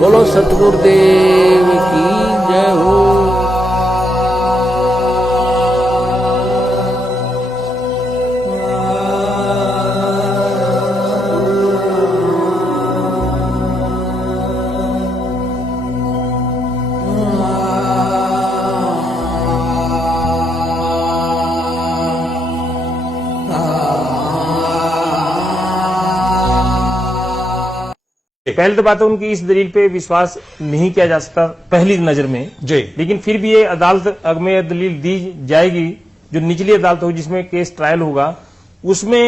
बोलो सतगुरुदेव की जय हो। पहले तो बात है उनकी इस दलील पे विश्वास नहीं किया जा सकता पहली नजर में जी। लेकिन फिर भी ये अदालत में यह दलील दी जाएगी जो निचली अदालत होगी जिसमें केस ट्रायल होगा उसमें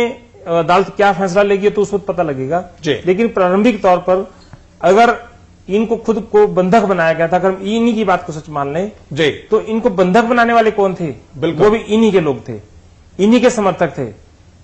अदालत क्या फैसला लेगी तो उस वक्त पता लगेगा जी। लेकिन प्रारंभिक तौर पर अगर इनको खुद को बंधक बनाया गया था अगर हम इन्हीं की बात को सच मान लें जी तो इनको बंधक बनाने वाले कौन थे? बिल्कुल। वो भी इन्हीं के लोग थे, इन्हीं के समर्थक थे।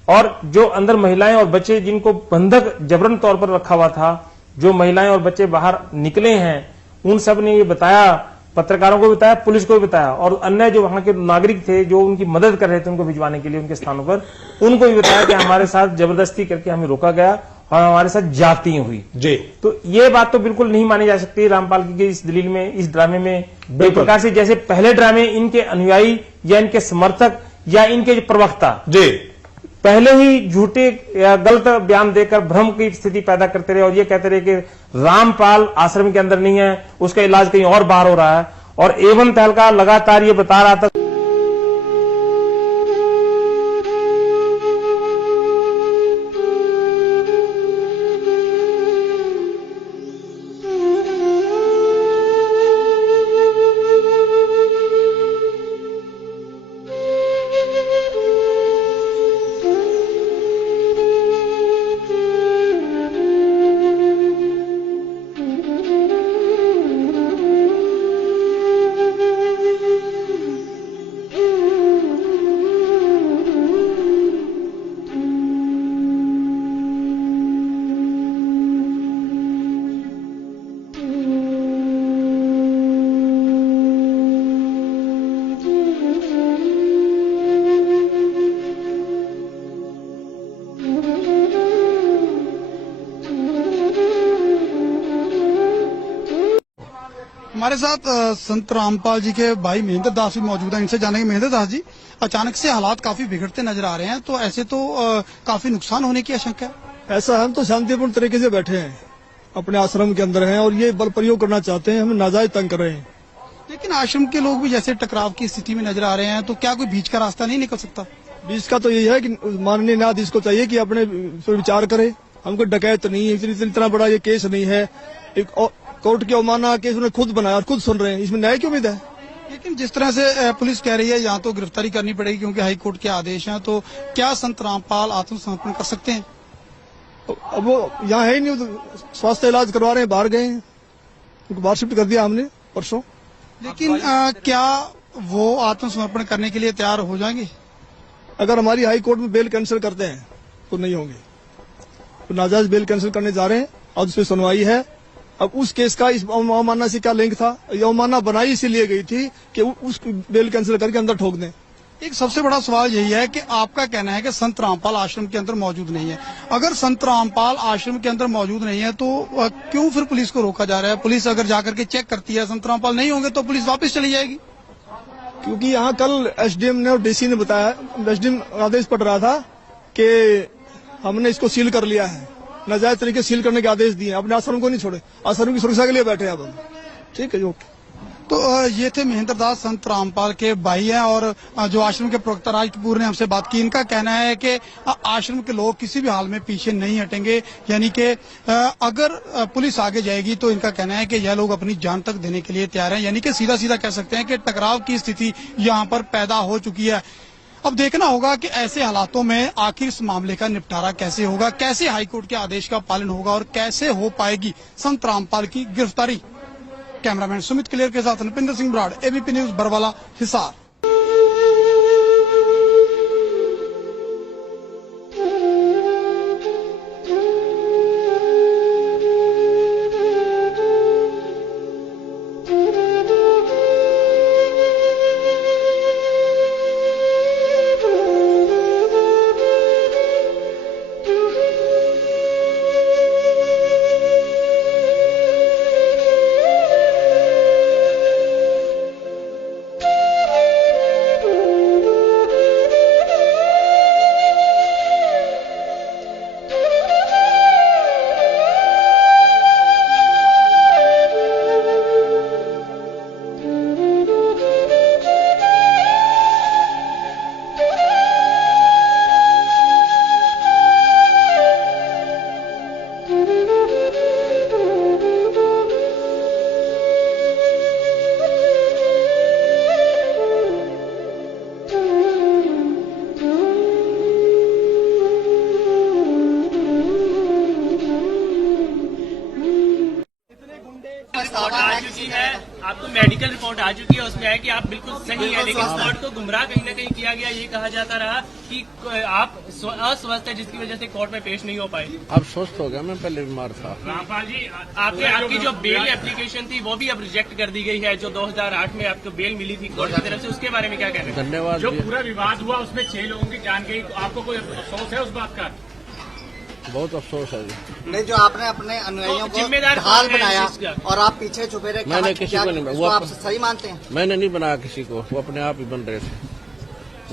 और जो अंदर महिलाएं और बच्चे जिनको बंधक जबरन तौर पर रखा हुआ था, जो महिलाएं और बच्चे बाहर निकले हैं उन सब ने ये बताया, पत्रकारों को बताया, पुलिस को भी बताया और अन्य जो वहां के नागरिक थे जो उनकी मदद कर रहे थे उनको भिजवाने के लिए उनके स्थानों पर, उनको भी बताया कि हमारे साथ जबरदस्ती करके हमें रोका गया और हमारे साथ जाती हुई। जी। तो ये बात तो बिल्कुल नहीं मानी जा सकती रामपाल की इस दलील में, इस ड्रामे में। एक प्रकार से जैसे पहले ड्रामे इनके अनुयायी या इनके समर्थक या इनके जो प्रवक्ता जी पहले ही झूठे या गलत बयान देकर भ्रम की स्थिति पैदा करते रहे और ये कहते रहे कि रामपाल आश्रम के अंदर नहीं है, उसका इलाज कहीं और बाहर हो रहा है। और एवं तहलका लगातार ये बता रहा था हमारे साथ संत रामपाल जी के भाई महेंद्र दास भी मौजूद हैं। इनसे जानेंगे, महेंद्र दास जी, अचानक से हालात काफी बिगड़ते नजर आ रहे हैं, तो ऐसे तो काफी नुकसान होने की आशंका है। ऐसा हम तो शांतिपूर्ण तरीके से बैठे हैं, अपने आश्रम के अंदर हैं और ये बल प्रयोग करना चाहते हैं, हमें नाजायज तंग कर रहे हैं। लेकिन आश्रम के लोग भी जैसे टकराव की स्थिति में नजर आ रहे हैं, तो क्या कोई बीच का रास्ता नहीं निकल सकता? बीच का तो यही है कि माननीय न्यायाधीश को चाहिए कि अपने पर विचार करे। हमको डकैत नहीं है, इतना बड़ा ये केस नहीं है, एक कोर्ट की अवमानना केस उन्होंने खुद बनाया और खुद सुन रहे हैं, इसमें न्याय की उम्मीद है। लेकिन जिस तरह से पुलिस कह रही है यहाँ तो गिरफ्तारी करनी पड़ेगी क्योंकि हाईकोर्ट के आदेश हैं, तो क्या संत रामपाल आत्मसमर्पण कर सकते हैं? अब वो यहाँ है ही नहीं, स्वास्थ्य इलाज करवा रहे हैं, बाहर गए हैं, उनको बाहर शिफ्ट कर दिया हमने परसों। लेकिन क्या वो आत्मसमर्पण करने के लिए तैयार हो जाएंगे? अगर हमारी हाई कोर्ट में बेल कैंसिल करते हैं तो नहीं होंगे, तो नाजायज बेल कैंसिल करने जा रहे हैं और उस पर सुनवाई है। अब उस केस का इस अवमानना से क्या लिंक था? ये अवमानना बनाई इसीलिए गई थी कि उस बेल कैंसिल करके अंदर ठोक दें। एक सबसे बड़ा सवाल यही है कि आपका कहना है कि संत रामपाल आश्रम के अंदर मौजूद नहीं है। अगर संत रामपाल आश्रम के अंदर मौजूद नहीं है तो क्यों फिर पुलिस को रोका जा रहा है? पुलिस अगर जाकर के चेक करती है संत रामपाल नहीं होंगे तो पुलिस वापस चली जाएगी। क्योंकि यहाँ कल एसडीएम ने और डीसी ने बताया, एसडीएम आदेश पड़ रहा था कि हमने इसको सील कर लिया है, नाजायज तरीके सील करने के आदेश दिए, अपने आश्रम को नहीं छोड़े, आश्रम की सुरक्षा के लिए बैठे अब हम। ठीक है, ओके। तो ये थे महेंद्र दास, संत रामपाल के भाई हैं और जो आश्रम के प्रवक्ता राज कपूर ने हमसे बात की। इनका कहना है कि आश्रम के लोग किसी भी हाल में पीछे नहीं हटेंगे, यानी कि अगर पुलिस आगे जाएगी तो इनका कहना है कि यह लोग अपनी जान तक देने के लिए तैयार हैं, यानी कि सीधा सीधा कह सकते हैं कि टकराव की स्थिति यहाँ पर पैदा हो चुकी है। अब देखना होगा कि ऐसे हालातों में आखिर इस मामले का निपटारा कैसे होगा, कैसे हाईकोर्ट के आदेश का पालन होगा और कैसे हो पाएगी संत रामपाल की गिरफ्तारी। कैमरामैन सुमित क्लियर के साथ Nripinder Singh Brar, ABP news, Barwala, Hisar. Report आ चुकी है, आपको मेडिकल रिपोर्ट आ चुकी है, उसमें है कि आप बिल्कुल सही है, लेकिन कोर्ट को गुमराह कहीं न कहीं किया गया। ये कहा जाता रहा कि आप अस्वस्थ है, जिसकी वजह से कोर्ट में पेश नहीं हो पाए। अब स्वस्थ हो गया, मैं पहले बीमार था। रामपाल जी, आपकी जो बेल एप्लीकेशन थी वो भी अब रिजेक्ट कर दी गई है, जो 2008 में आपको बेल मिली थी कोर्ट की तरफ से, उसके बारे में क्या कहना है? धन्यवाद। जो पूरा विवाद हुआ उसमें 6 लोगों की जान गई, तो आपको कोई अफसोस है उस बात का? बहुत अफसोस है जी। नहीं, जो आपने अपने अनुयायियों को जिम्मेदार ढाल कौन है बनाया इस चीज़ का? और आप पीछे छुपे रहे, मैंने किसी को नहीं उसको आप सही मानते हैं? मैंने नहीं बनाया किसी को, वो अपने आप ही बन रहे थे,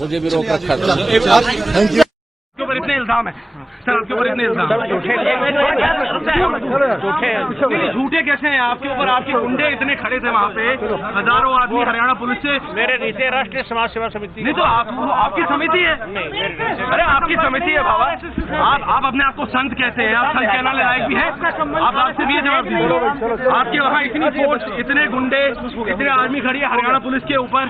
मुझे भी रोक रखा था। आपके ऊपर इतने इल्जाम है सर, आपके ऊपर इतने इल्जाम झूठे कैसे हैं आपके ऊपर? आपके गुंडे इतने खड़े थे वहाँ पे, हजारों आदमी हरियाणा पुलिस से। मेरे नीचे राष्ट्रीय समाज सेवा समिति। नहीं तो आपकी समिति है? अरे आपकी समिति है बाबा, आप अपने आप को संत कहते हैं, आप संत कहने लायक भी है? आप आपसे भी जवाब दीजिए। आपके वहाँ इतनी फोर्स, इतने गुंडे, इतने आर्मी खड़ी है हरियाणा पुलिस के ऊपर।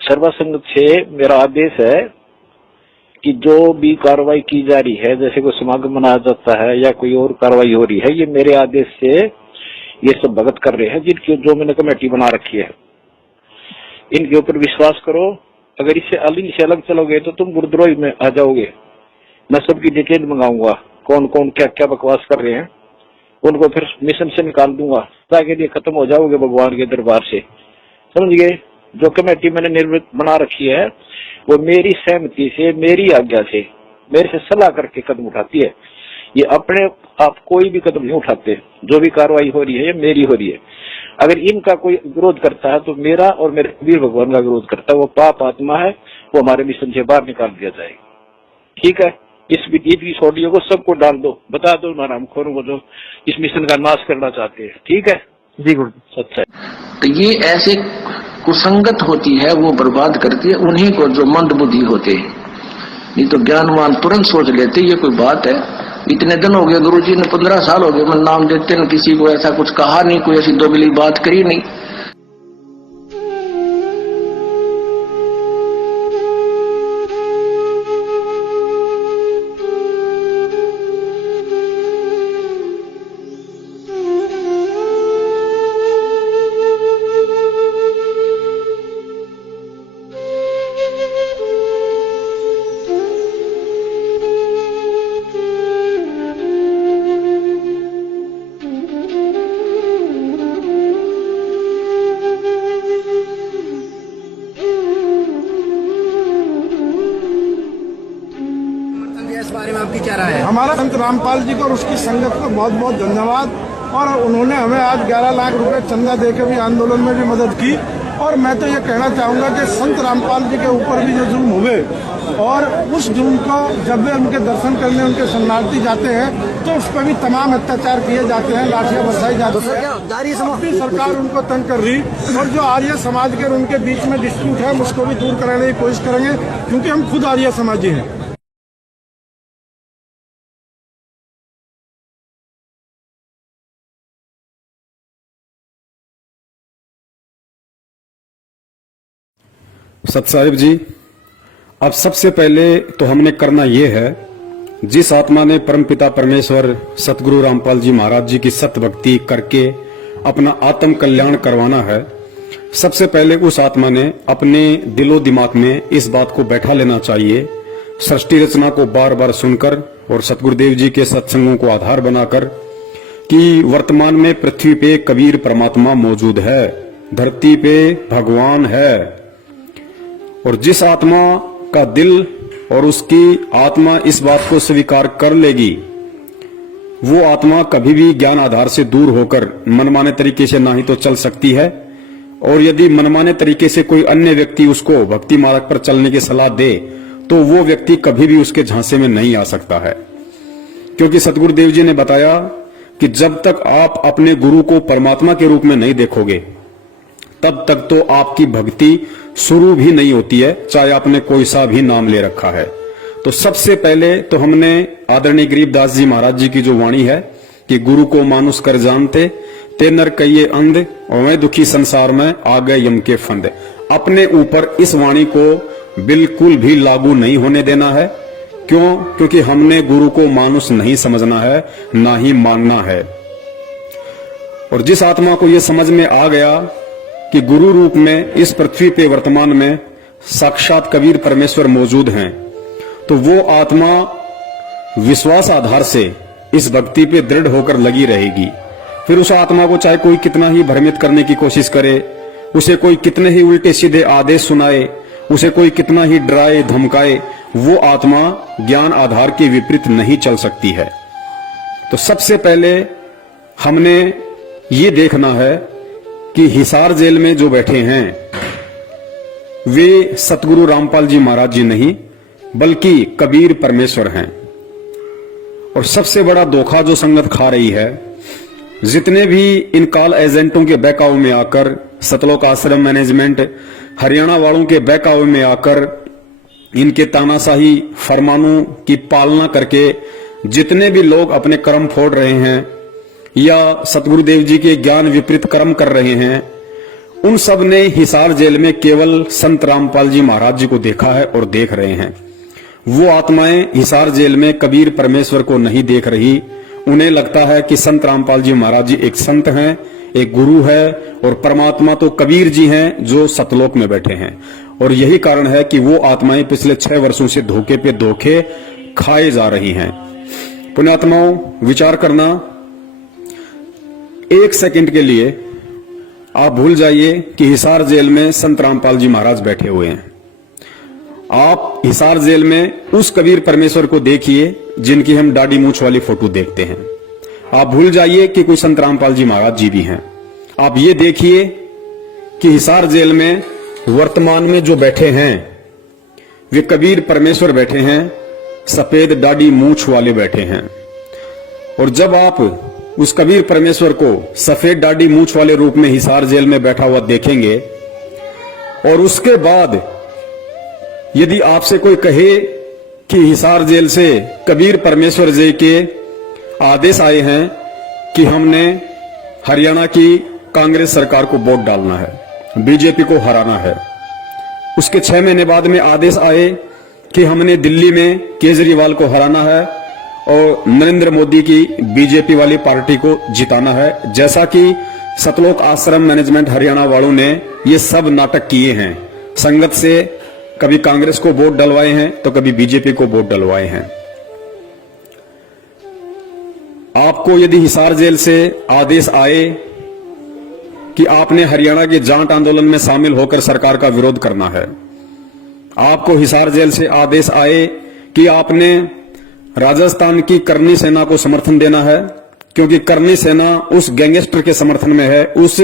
सर्व संघ से मेरा आदेश है कि जो भी कार्रवाई की जा रही है, जैसे कोई समागम मनाया जाता है या कोई और कार्रवाई हो रही है, ये मेरे आदेश से ये सब भगत कर रहे हैं, जिनकी जो मैंने कमेटी बना रखी है। इनके ऊपर विश्वास करो, अगर इससे अलग चलोगे तो तुम गुरुद्रोही में आ जाओगे। मैं सबकी डिटेल मंगाऊंगा, कौन कौन क्या क्या बकवास कर रहे हैं, उनको फिर मिशन से निकाल दूंगा, ताकि ये खत्म हो जाओगे भगवान के दरबार से, समझ गए। जो कमेटी मैंने निर्मित बना रखी है वो मेरी सहमति से, मेरी आज्ञा से, मेरे से सलाह करके कदम उठाती है। ये अपने आप कोई भी कदम नहीं उठाते। जो भी कार्रवाई हो रही है ये मेरी हो रही है। अगर इनका कोई विरोध करता है तो मेरा और मेरे वीर भगवान का विरोध करता है, वो पाप आत्मा है, वो हमारे मिशन से बाहर निकाल दिया जाएगा। ठीक है, इस ऑडियो को सबको डाल दो, बता दो हरामखोरों को जो इस मिशन का नाश करना चाहते हैं। ठीक है जी गुरु, सच्चा है। तो ये ऐसे कुसंगत होती है, वो बर्बाद करती है उन्हीं को जो मंद बुद्धि होते हैं। नहीं तो ज्ञानवान तुरंत सोच लेते ये कोई बात है। इतने दिन हो गए गुरुजी ने, 15 साल हो गए, मैं नाम देते न, किसी को ऐसा कुछ कहा नहीं, कोई ऐसी दोगली बात करी नहीं। इस बारे में आपकी क्या राय है? हमारा संत रामपाल जी को और उसकी संगत को बहुत बहुत धन्यवाद। और उन्होंने हमें आज 11 लाख रुपए चंदा देकर भी आंदोलन में भी मदद की। और मैं तो ये कहना चाहूंगा कि संत रामपाल जी के ऊपर भी जो जुल्म हुए, और उस जुल्म को जब वे उनके दर्शन करने उनके शरणार्थी जाते हैं तो उस पर भी तमाम अत्याचार किए जाते हैं, लाठियां बरसाई जाती है। सरकार उनको तंग कर रही, और जो आर्य समाज के उनके बीच में डिस्प्यूट है उसको भी दूर कराने की कोशिश करेंगे, क्योंकि हम खुद आर्य समाजी हैं। सत साहिब जी, अब सबसे पहले तो हमने करना ये है, जिस आत्मा ने परमपिता परमेश्वर सतगुरु रामपाल जी महाराज जी की सत भक्ति करके अपना आत्म कल्याण करवाना है, सबसे पहले उस आत्मा ने अपने दिलो दिमाग में इस बात को बैठा लेना चाहिए सृष्टि रचना को बार बार सुनकर और सतगुरुदेव जी के सत्संगों को आधार बनाकर कि वर्तमान में पृथ्वी पे कबीर परमात्मा मौजूद है, धरती पे भगवान है, और जिस आत्मा का दिल और उसकी आत्मा इस बात को स्वीकार कर लेगी, वो आत्मा कभी भी ज्ञान आधार से दूर होकर मनमाने तरीके से ना ही तो चल सकती है, और यदि मनमाने तरीके से कोई अन्य व्यक्ति उसको भक्ति मार्ग पर चलने की सलाह दे तो वो व्यक्ति कभी भी उसके झांसे में नहीं आ सकता है। क्योंकि सतगुरुदेव जी ने बताया कि जब तक आप अपने गुरु को परमात्मा के रूप में नहीं देखोगे तब तक तो आपकी भक्ति शुरू भी नहीं होती है, चाहे आपने कोई सा भी नाम ले रखा है। तो सबसे पहले तो हमने आदरणीय गरीबदास जी महाराज जी की जो वाणी है कि गुरु को मानुष कर जानते ते नर कहिए अंध और मैं दुखी संसार में आ गए यम के फंद, अपने ऊपर इस वाणी को बिल्कुल भी लागू नहीं होने देना है। क्यों? क्योंकि हमने गुरु को मानुष नहीं समझना है, ना ही मानना है। और जिस आत्मा को यह समझ में आ गया कि गुरु रूप में इस पृथ्वी पे वर्तमान में साक्षात कबीर परमेश्वर मौजूद हैं, तो वो आत्मा विश्वास आधार से इस भक्ति पे दृढ़ होकर लगी रहेगी। फिर उस आत्मा को चाहे कोई कितना ही भ्रमित करने की कोशिश करे, उसे कोई कितने ही उल्टे सीधे आदेश सुनाए, उसे कोई कितना ही डराए धमकाए, वो आत्मा ज्ञान आधार के विपरीत नहीं चल सकती है। तो सबसे पहले हमने ये देखना है कि हिसार जेल में जो बैठे हैं वे सतगुरु रामपाल जी महाराज जी नहीं बल्कि कबीर परमेश्वर हैं। और सबसे बड़ा धोखा जो संगत खा रही है, जितने भी इन कॉल एजेंटों के बहकावे में आकर, सतलोक आश्रम मैनेजमेंट हरियाणा वालों के बहकावे में आकर, इनके तानाशाही फरमानों की पालना करके जितने भी लोग अपने कर्म फोड़ रहे हैं या सतगुरुदेव जी के ज्ञान विपरीत कर्म कर रहे हैं, उन सब ने हिसार जेल में केवल संत रामपाल जी महाराज जी को देखा है और देख रहे हैं। वो आत्माएं हिसार जेल में कबीर परमेश्वर को नहीं देख रही। उन्हें लगता है कि संत रामपाल जी महाराज जी एक संत हैं, एक गुरु है, और परमात्मा तो कबीर जी हैं जो सतलोक में बैठे हैं। और यही कारण है कि वो आत्माएं पिछले 6 वर्षों से धोखे पे धोखे खाए जा रही हैं। पुण्यात्माओं, विचार करना, 1 सेकंड के लिए आप भूल जाइए कि हिसार जेल में संत रामपाल जी महाराज बैठे हुए हैं। आप हिसार जेल में उस कबीर परमेश्वर को देखिए जिनकी हम दाढ़ी मूंछ वाली फोटो देखते हैं। आप भूल जाइए कि कोई संत रामपाल जी महाराज जी भी हैं। आप ये देखिए कि हिसार जेल में वर्तमान में जो बैठे हैं वे कबीर परमेश्वर बैठे हैं, सफेद दाढ़ी मूंछ वाले बैठे हैं। और जब आप उस कबीर परमेश्वर को सफेद दाढ़ी मूंछ वाले रूप में हिसार जेल में बैठा हुआ देखेंगे, और उसके बाद यदि आपसे कोई कहे कि हिसार जेल से कबीर परमेश्वर जी के आदेश आए हैं कि हमने हरियाणा की कांग्रेस सरकार को वोट डालना है, बीजेपी को हराना है, उसके 6 महीने बाद में आदेश आए कि हमने दिल्ली में केजरीवाल को हराना है और नरेंद्र मोदी की बीजेपी वाली पार्टी को जिताना है, जैसा कि सतलोक आश्रम मैनेजमेंट हरियाणा वालों ने ये सब नाटक किए हैं। संगत से कभी कांग्रेस को वोट डलवाए हैं तो कभी बीजेपी को वोट डलवाए हैं। आपको यदि हिसार जेल से आदेश आए कि आपने हरियाणा के जाट आंदोलन में शामिल होकर सरकार का विरोध करना है, आपको हिसार जेल से आदेश आए कि आपने राजस्थान की करनी सेना को समर्थन देना है, क्योंकि करनी सेना उस गैंगस्टर के समर्थन में है, उस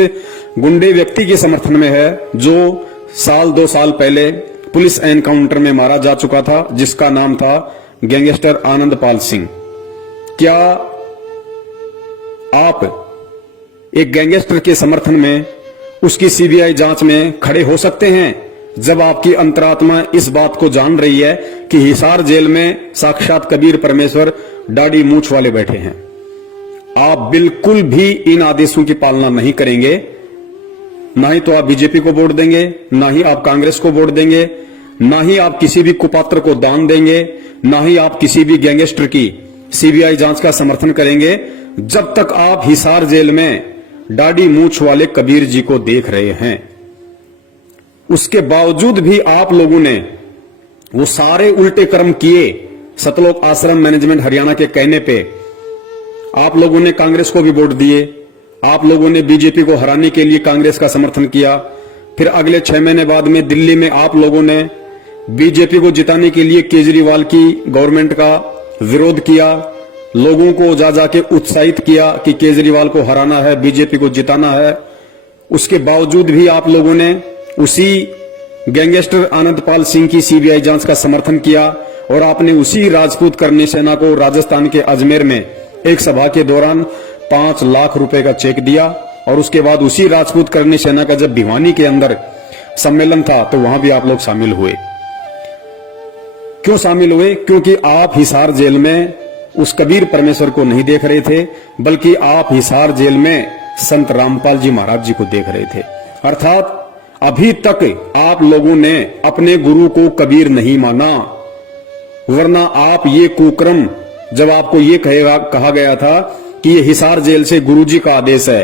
गुंडे व्यक्ति के समर्थन में है जो 1-2 साल पहले पुलिस एनकाउंटर में मारा जा चुका था, जिसका नाम था गैंगस्टर आनंदपाल सिंह। क्या आप एक गैंगस्टर के समर्थन में उसकी सीबीआई जांच में खड़े हो सकते हैं जब आपकी अंतरात्मा इस बात को जान रही है कि हिसार जेल में साक्षात कबीर परमेश्वर दाढ़ी मूंछ वाले बैठे हैं? आप बिल्कुल भी इन आदेशों की पालना नहीं करेंगे। ना ही तो आप बीजेपी को वोट देंगे, ना ही आप कांग्रेस को वोट देंगे, ना ही आप किसी भी कुपात्र को दान देंगे, ना ही आप किसी भी गैंगस्टर की सीबीआई जांच का समर्थन करेंगे, जब तक आप हिसार जेल में दाढ़ी मूंछ वाले कबीर जी को देख रहे हैं। उसके बावजूद भी आप लोगों ने वो सारे उल्टे कर्म किए सतलोक आश्रम मैनेजमेंट हरियाणा के कहने पे। आप लोगों ने कांग्रेस को भी वोट दिए, आप लोगों ने बीजेपी को हराने के लिए कांग्रेस का समर्थन किया। फिर अगले 6 महीने बाद में दिल्ली में आप लोगों ने बीजेपी को जिताने के लिए केजरीवाल की गवर्नमेंट का विरोध किया, लोगों को जा जाके उत्साहित किया कि केजरीवाल को हराना है, बीजेपी को जिताना है। उसके बावजूद भी आप लोगों ने उसी गैंगस्टर आनंदपाल सिंह की सीबीआई जांच का समर्थन किया और आपने उसी राजपूत करनी सेना को राजस्थान के अजमेर में एक सभा के दौरान 5 लाख रुपए का चेक दिया। और उसके बाद उसी राजपूत करनी सेना का जब भिवानी के अंदर सम्मेलन था तो वहां भी आप लोग शामिल हुए। क्यों शामिल हुए? क्योंकि आप हिसार जेल में उस कबीर परमेश्वर को नहीं देख रहे थे, बल्कि आप हिसार जेल में संत रामपाल जी महाराज जी को देख रहे थे। अर्थात अभी तक आप लोगों ने अपने गुरु को कबीर नहीं माना, वरना आप ये कुक्रम, जब आपको ये कहा गया था कि ये हिसार जेल से गुरुजी का आदेश है,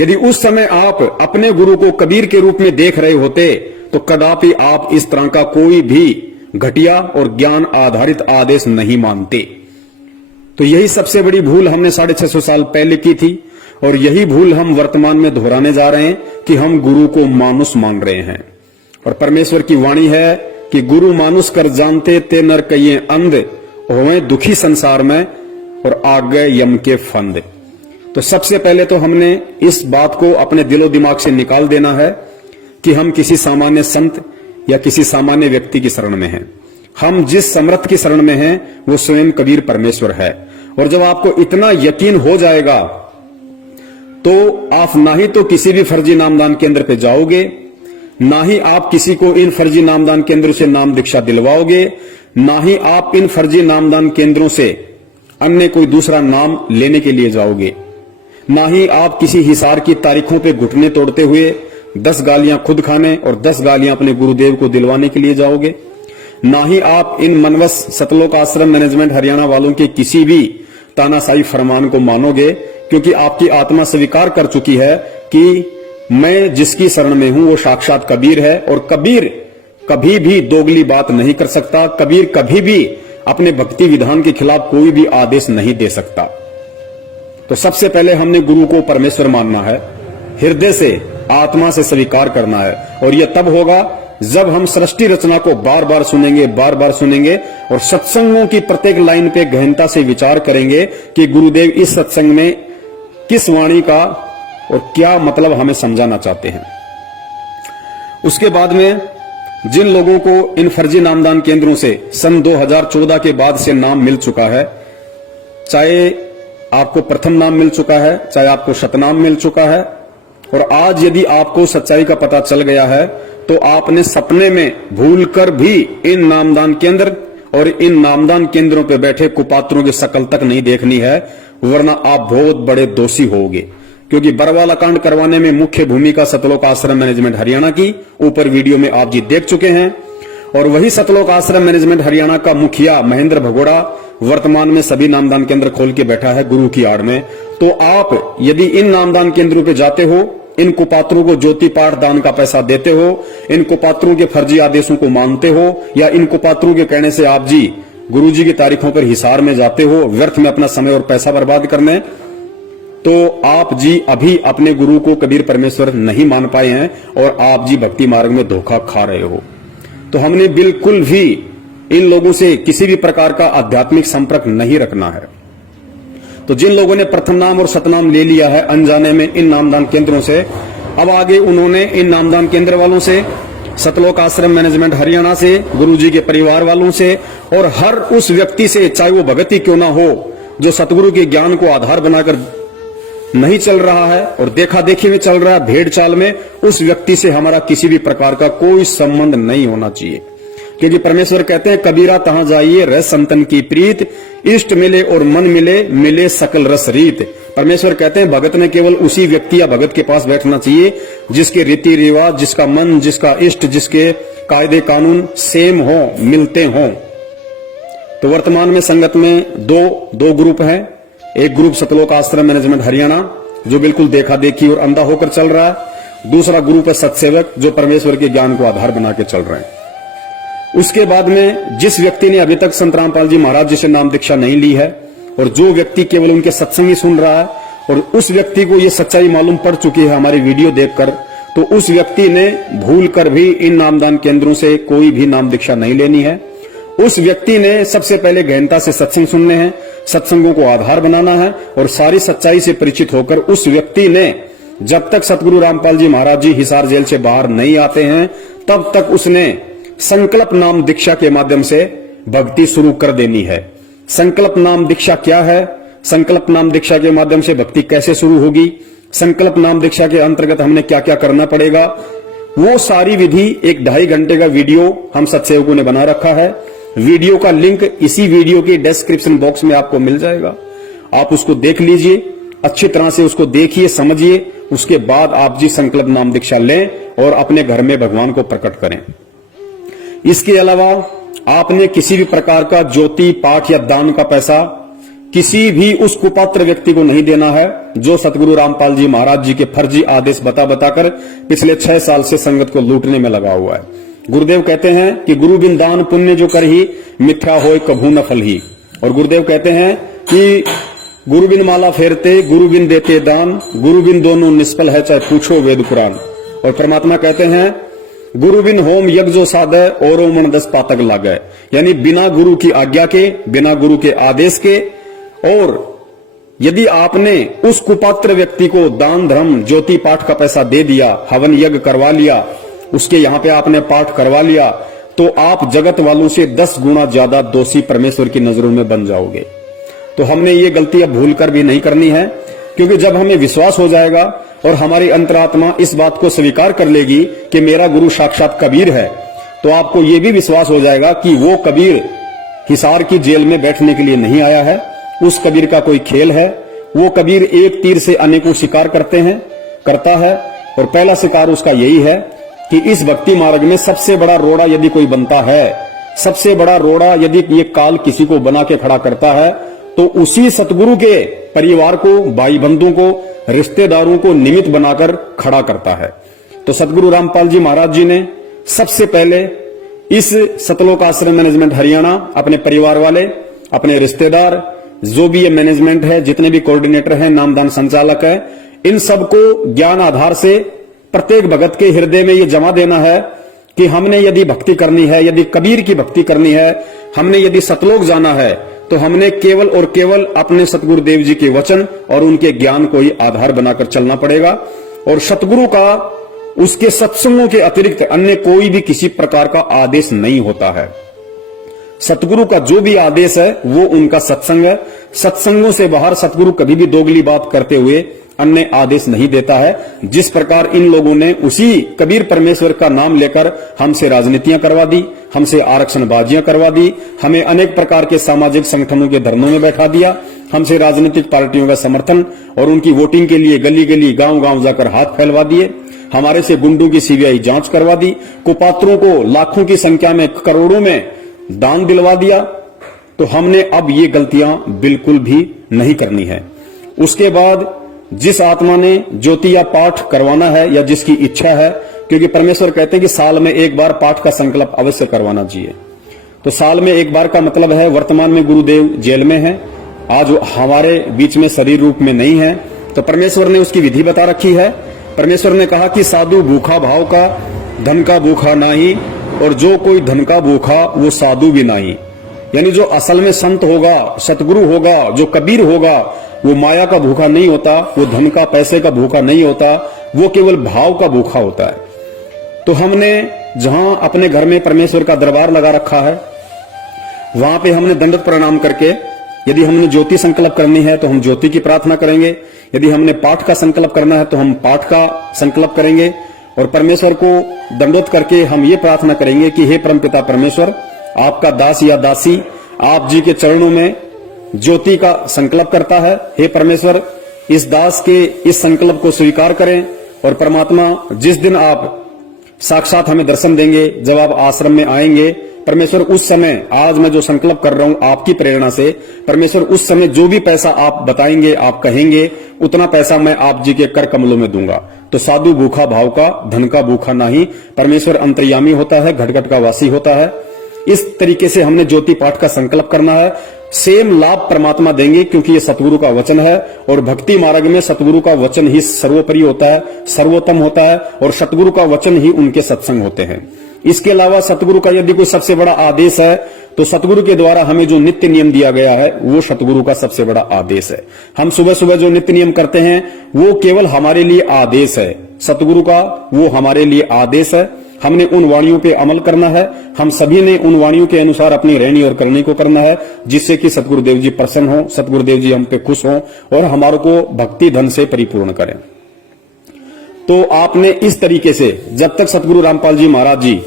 यदि उस समय आप अपने गुरु को कबीर के रूप में देख रहे होते तो कदापि आप इस तरह का कोई भी घटिया और ज्ञान आधारित आदेश नहीं मानते। तो यही सबसे बड़ी भूल हमने 650 साल पहले की थी और यही भूल हम वर्तमान में दोहराने जा रहे हैं कि हम गुरु को मानुष मान रहे हैं। और परमेश्वर की वाणी है कि गुरु मानुष कर जानते ते नर कहिए अंध, होवे दुखी संसार में और आग गए यम के फंद। तो सबसे पहले तो हमने इस बात को अपने दिलो दिमाग से निकाल देना है कि हम किसी सामान्य संत या किसी सामान्य व्यक्ति की शरण में हैं। हम जिस समर्थ की शरण में हैं वो स्वयं कबीर परमेश्वर है। और जब आपको इतना यकीन हो जाएगा तो आप ना ही तो किसी भी फर्जी नामदान केंद्र पे जाओगे, ना ही आप किसी को इन फर्जी नामदान केंद्रों से नाम दीक्षा दिलवाओगे, ना ही आप इन फर्जी नामदान केंद्रों से अन्य कोई दूसरा नाम लेने के लिए जाओगे, ना ही आप किसी हिसार की तारीखों पे घुटने तोड़ते हुए 10 गालियां खुद खाने और 10 गालियां अपने गुरुदेव को दिलवाने के लिए जाओगे, ना ही आप इन मनवस सतलोक आश्रम मैनेजमेंट हरियाणा वालों के किसी भी तानाशाही फरमान को मानोगे, क्योंकि आपकी आत्मा स्वीकार कर चुकी है कि मैं जिसकी शरण में हूं वो साक्षात कबीर है। और कबीर कभी भी दोगली बात नहीं कर सकता, कबीर कभी भी अपने भक्ति विधान के खिलाफ कोई भी आदेश नहीं दे सकता। तो सबसे पहले हमने गुरु को परमेश्वर मानना है, हृदय से आत्मा से स्वीकार करना है। और यह तब होगा जब हम सृष्टि रचना को बार बार सुनेंगे और सत्संगों की प्रत्येक लाइन पे गहनता से विचार करेंगे कि गुरुदेव इस सत्संग में किस वाणी का और क्या मतलब हमें समझाना चाहते हैं। उसके बाद में जिन लोगों को इन फर्जी नामदान केंद्रों से सन 2014 के बाद से नाम मिल चुका है, चाहे आपको प्रथम नाम मिल चुका है, चाहे आपको शतनाम मिल चुका है, और आज यदि आपको सच्चाई का पता चल गया है तो आपने सपने में भूलकर भी इन नामदान केंद्र और इन नामदान केंद्रों पर बैठे कुपात्रों की शकल तक नहीं देखनी है, वरना आप बहुत बड़े दोषी होगे। क्योंकि बरवाला कांड करवाने में मुख्य भूमिका सतलोक आश्रम मैनेजमेंट हरियाणा की ऊपर वीडियो में आप जी देख चुके हैं। और वही सतलोक आश्रम मैनेजमेंट हरियाणा का मुखिया महेंद्र भगोड़ा वर्तमान में सभी नामदान केंद्र खोल के बैठा है गुरु की आड़ में। तो आप यदि इन नामदान केंद्रों पे जाते हो, इन कुपात्रों को ज्योति पाठ दान का पैसा देते हो, इन कुपात्रों के फर्जी आदेशों को मानते हो, या इन कुपात्रों के कहने से आप जी गुरुजी की तारीखों पर हिसार में जाते हो व्यर्थ में अपना समय और पैसा बर्बाद करने, तो आप जी अभी अपने गुरु को कबीर परमेश्वर नहीं मान पाए हैं और आप जी भक्ति मार्ग में धोखा खा रहे हो। तो हमने बिल्कुल भी इन लोगों से किसी भी प्रकार का आध्यात्मिक संपर्क नहीं रखना है। तो जिन लोगों ने प्रथम नाम और सतनाम ले लिया है अनजाने में इन नामदान केंद्रों से, अब आगे उन्होंने इन नामदान केंद्र वालों से, सतलोक आश्रम मैनेजमेंट हरियाणा से, गुरुजी के परिवार वालों से और हर उस व्यक्ति से, चाहे वो भगत ही क्यों ना हो, जो सतगुरु के ज्ञान को आधार बनाकर नहीं चल रहा है और देखा देखी में चल रहा है, भेड़ चाल में, उस व्यक्ति से हमारा किसी भी प्रकार का कोई संबंध नहीं होना चाहिए। क्योंकि परमेश्वर कहते हैं कबीरा तहां जाइए रह संतन की प्रीत, इष्ट मिले और मन मिले, मिले सकल रस रीत। परमेश्वर कहते हैं भगत ने केवल उसी व्यक्ति या भगत के पास बैठना चाहिए जिसके रीति रिवाज, जिसका मन, जिसका इष्ट, जिसके कायदे कानून सेम हो, मिलते हों। तो वर्तमान में संगत में दो ग्रुप हैं। एक ग्रुप सतलोक आश्रम मैनेजमेंट हरियाणा जो बिल्कुल देखा देखी और अंधा होकर चल रहा है, दूसरा ग्रुप है सत्सेवक जो परमेश्वर के ज्ञान को आधार बना के चल रहे हैं। उसके बाद में जिस व्यक्ति ने अभी तक संत रामपाल जी महाराज जी से नाम दीक्षा नहीं ली है और जो व्यक्ति केवल उनके सत्संग ही सुन रहा है और उस व्यक्ति को ये सच्चाई मालूम पड़ चुकी है हमारी वीडियो देखकर, तो उस व्यक्ति ने भूल कर भी इन नामदान केंद्रों से कोई भी नाम दीक्षा नहीं लेनी है। उस व्यक्ति ने सबसे पहले गहनता से सत्संग सुनने हैं, सत्संगों को आधार बनाना है और सारी सच्चाई से परिचित होकर उस व्यक्ति ने जब तक सतगुरु रामपाल जी महाराज जी हिसार जेल से बाहर नहीं आते हैं तब तक उसने संकल्प नाम दीक्षा के माध्यम से भक्ति शुरू कर देनी है। संकल्प नाम दीक्षा क्या है, संकल्प नाम दीक्षा के माध्यम से भक्ति कैसे शुरू होगी, संकल्प नाम दीक्षा के अंतर्गत हमने क्या क्या करना पड़ेगा, वो सारी विधि एक 2.5 घंटे का वीडियो हम सत्सेवकों ने बना रखा है। वीडियो का लिंक इसी वीडियो के डिस्क्रिप्शन बॉक्स में आपको मिल जाएगा, आप उसको देख लीजिए, अच्छी तरह से उसको देखिए, समझिए, उसके बाद आप जी संकल्प नाम दीक्षा लें और अपने घर में भगवान को प्रकट करें। इसके अलावा आपने किसी भी प्रकार का ज्योति पाठ या दान का पैसा किसी भी उस कुपात्र व्यक्ति को नहीं देना है जो सतगुरु रामपाल जी महाराज जी के फर्जी आदेश बताकर पिछले 6 साल से संगत को लूटने में लगा हुआ है। गुरुदेव कहते हैं कि गुरु बिन दान पुण्य जो कर ही मिथ्या होय कभू न फल ही, और गुरुदेव कहते हैं कि गुरु बिन माला फेरते गुरु बिन देते दान, गुरु बिन दोनों निष्फल है चाहे पूछो वेद कुरान। और परमात्मा कहते हैं गुरु बिन होम यज्ञ जो साधे औरों मन 10 पातक लागे, यानी बिना गुरु की आज्ञा के, बिना गुरु के आदेश के। और यदि आपने उस कुपात्र व्यक्ति को दान धर्म ज्योति पाठ का पैसा दे दिया, हवन यज्ञ करवा लिया, उसके यहां पे आपने पाठ करवा लिया, तो आप जगत वालों से 10 गुना ज्यादा दोषी परमेश्वर की नजरों में बन जाओगे। तो हमने ये गलती अब भूल कर भी नहीं करनी है, क्योंकि जब हमें विश्वास हो जाएगा और हमारी अंतरात्मा इस बात को स्वीकार कर लेगी कि मेरा गुरु साक्षात कबीर है, तो आपको यह भी विश्वास हो जाएगा कि वो कबीर हिसार की जेल में बैठने के लिए नहीं आया है, उस कबीर का कोई खेल है। वो कबीर एक तीर से अनेकों शिकार करता है और पहला शिकार उसका यही है कि इस भक्ति मार्ग में सबसे बड़ा रोड़ा यदि कोई बनता है, सबसे बड़ा रोड़ा यदि ये काल किसी को बना के खड़ा करता है, तो उसी सतगुरु के परिवार को, भाई बंधुओं को, रिश्तेदारों को निमित्त बनाकर खड़ा करता है। तो सतगुरु रामपाल जी महाराज जी ने सबसे पहले इस सतलोक आश्रम मैनेजमेंट हरियाणा अपने परिवार वाले, अपने रिश्तेदार, जो भी ये मैनेजमेंट है, जितने भी कोऑर्डिनेटर हैं, नामदान संचालक है, इन सबको ज्ञान आधार से प्रत्येक भगत के हृदय में ये जमा देना है कि हमने यदि भक्ति करनी है, यदि कबीर की भक्ति करनी है, हमने यदि सतलोक जाना है, तो हमने केवल और केवल अपने सतगुरुदेव जी के वचन और उनके ज्ञान को ही आधार बनाकर चलना पड़ेगा। और सतगुरु का उसके सत्संगों के अतिरिक्त अन्य कोई भी किसी प्रकार का आदेश नहीं होता है। सतगुरु का जो भी आदेश है वो उनका सत्संग है। सत्संगों से बाहर सतगुरु कभी भी दोगली बात करते हुए अन्य आदेश नहीं देता है। जिस प्रकार इन लोगों ने उसी कबीर परमेश्वर का नाम लेकर हमसे राजनीतियां करवा दी, हमसे आरक्षणबाजियां करवा दी, हमें अनेक प्रकार के सामाजिक संगठनों के धरनों में बैठा दिया, हमसे राजनीतिक पार्टियों का समर्थन और उनकी वोटिंग के लिए गली गली गांव गांव जाकर हाथ फैलवा दिए, हमारे से गुंडों की सीबीआई जांच करवा दी, कुपात्रों को लाखों की संख्या में, करोड़ों में दान दिलवा दिया। तो हमने अब ये गलतियां बिल्कुल भी नहीं करनी है। उसके बाद जिस आत्मा ने ज्योति या पाठ करवाना है या जिसकी इच्छा है, क्योंकि परमेश्वर कहते हैं कि साल में एक बार पाठ का संकल्प अवश्य करवाना चाहिए, तो साल में एक बार का मतलब है वर्तमान में गुरुदेव जेल में हैं, आज हमारे बीच में शरीर रूप में नहीं है, तो परमेश्वर ने उसकी विधि बता रखी है। परमेश्वर ने कहा कि साधु भूखा भाव का, धन का भूखा नहीं, और जो कोई धन का भूखा वो साधु भी नहीं। यानी जो असल में संत होगा, सतगुरु होगा, जो कबीर होगा, वो माया का भूखा नहीं होता, वो धन का पैसे का भूखा नहीं होता, वो केवल भाव का भूखा होता है। तो हमने जहां अपने घर में परमेश्वर का दरबार लगा रखा है, वहां पे हमने दंडवत प्रणाम करके, यदि हमने ज्योति संकल्प करनी है तो हम ज्योति की प्रार्थना करेंगे, यदि हमने पाठ का संकल्प करना है तो हम पाठ का संकल्प करेंगे, और परमेश्वर को दंडवत करके हम ये प्रार्थना करेंगे कि हे परमपिता परमेश्वर, आपका दास या दासी आप जी के चरणों में ज्योति का संकल्प करता है। हे परमेश्वर, इस दास के इस संकल्प को स्वीकार करें, और परमात्मा जिस दिन आप साक्षात हमें दर्शन देंगे, जब आप आश्रम में आएंगे, परमेश्वर उस समय, आज मैं जो संकल्प कर रहा हूं आपकी प्रेरणा से, परमेश्वर उस समय जो भी पैसा आप बताएंगे, आप कहेंगे, उतना पैसा मैं आप जी के कर कमलों में दूंगा। तो साधु भूखा भाव का, धन का भूखा नहीं। परमेश्वर अंतर्यामी होता है, घट घट का वासी होता है। इस तरीके से हमने ज्योति पाठ का संकल्प करना है। सेम लाभ परमात्मा देंगे क्योंकि ये सतगुरु का वचन है और भक्ति मार्ग में सतगुरु का वचन ही सर्वोपरि होता है, सर्वोत्तम होता है और सतगुरु का वचन ही उनके सत्संग होते हैं। इसके अलावा सतगुरु का यदि कोई सबसे बड़ा आदेश है तो सतगुरु के द्वारा हमें जो नित्य नियम दिया गया है वो सतगुरु का सबसे बड़ा आदेश है। हम सुबह सुबह जो नित्य नियम करते हैं वो केवल हमारे लिए आदेश है, सतगुरु का वो हमारे लिए आदेश है। हमने उन वाणियों पे अमल करना है, हम सभी ने उन वाणियों के अनुसार अपनी रहनी और करनी को करना है, जिससे कि सतगुरुदेव जी प्रसन्न हो, सतगुरुदेव जी हम पे खुश हों और हमारे को भक्ति धन से परिपूर्ण करें। तो आपने इस तरीके से जब तक सतगुरु रामपाल जी महाराज जी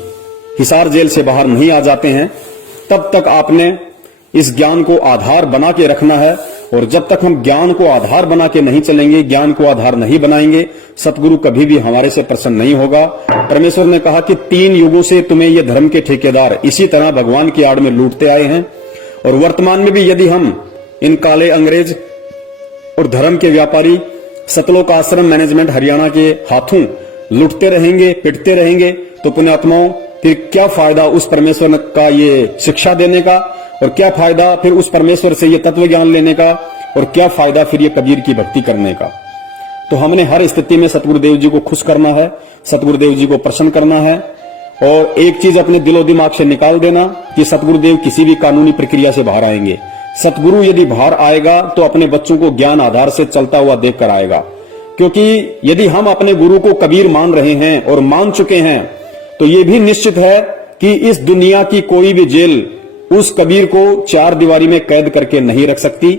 हिसार जेल से बाहर नहीं आ जाते हैं तब तक आपने इस ज्ञान को आधार बना के रखना है। और जब तक हम ज्ञान को आधार बना के नहीं चलेंगे, ज्ञान को आधार नहीं बनाएंगे, सतगुरु कभी भी हमारे से प्रसन्न नहीं होगा। परमेश्वर ने कहा कि 3 युगों से तुम्हें ये धर्म के ठेकेदार इसी तरह भगवान की आड़ में लूटते आए हैं और वर्तमान में भी यदि हम इन काले अंग्रेज और धर्म के व्यापारी सतलोक आश्रम मैनेजमेंट हरियाणा के हाथों लूटते रहेंगे, पिटते रहेंगे, तो पुण्यात्माओं फिर क्या फायदा उस परमेश्वर का ये शिक्षा देने का, और क्या फायदा फिर उस परमेश्वर से ये तत्व ज्ञान लेने का, और क्या फायदा फिर ये कबीर की भक्ति करने का। तो हमने हर स्थिति में सतगुरुदेव जी को खुश करना है, सतगुरुदेव जी को प्रसन्न करना है। और एक चीज अपने दिलो दिमाग से निकाल देना कि सतगुरुदेव किसी भी कानूनी प्रक्रिया से बाहर आएंगे। सतगुरु यदि बाहर आएगा तो अपने बच्चों को ज्ञान आधार से चलता हुआ देख कर आएगा, क्योंकि यदि हम अपने गुरु को कबीर मान रहे हैं और मान चुके हैं तो ये भी निश्चित है कि इस दुनिया की कोई भी जेल उस कबीर को 4 दीवारी में कैद करके नहीं रख सकती।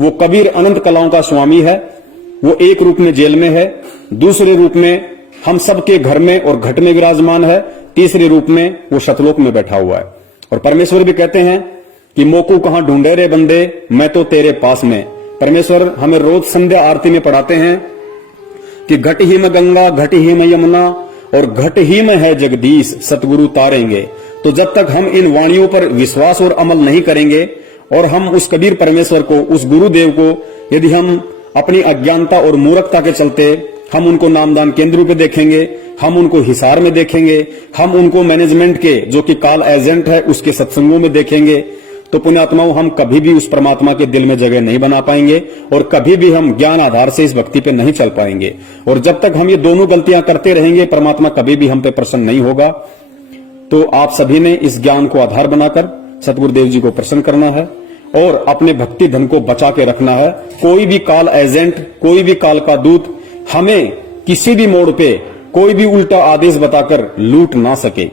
वो कबीर अनंत कलाओं का स्वामी है, वो एक रूप में जेल में है, दूसरे रूप में हम सबके घर में और घट में विराजमान है, तीसरे रूप में वो सतलोक में बैठा हुआ है। और परमेश्वर भी कहते हैं कि मोकू कहां ढूंढे रे बंदे, मैं तो तेरे पास में। परमेश्वर हमें रोज संध्या आरती में पढ़ाते हैं कि घट ही में गंगा, घट ही में यमुना और घट ही में है जगदीश, सतगुरु तारेंगे। तो जब तक हम इन वाणियों पर विश्वास और अमल नहीं करेंगे और हम उस कबीर परमेश्वर को, उस गुरुदेव को यदि हम अपनी अज्ञानता और मूर्खता के चलते हम उनको नामदान केंद्रों पे देखेंगे, हम उनको हिसार में देखेंगे, हम उनको मैनेजमेंट के जो कि काल एजेंट है उसके सत्संगों में देखेंगे, तो पुण्यात्माओं हम कभी भी उस परमात्मा के दिल में जगह नहीं बना पाएंगे और कभी भी हम ज्ञान आधार से इस भक्ति पे नहीं चल पाएंगे। और जब तक हम ये दोनों गलतियां करते रहेंगे परमात्मा कभी भी हम पे प्रसन्न नहीं होगा। तो आप सभी ने इस ज्ञान को आधार बनाकर सतगुरुदेव जी को प्रसन्न करना है और अपने भक्ति धन को बचा के रखना है। कोई भी काल एजेंट, कोई भी काल का दूत हमें किसी भी मोड़ पे कोई भी उल्टा आदेश बताकर लूट ना सके।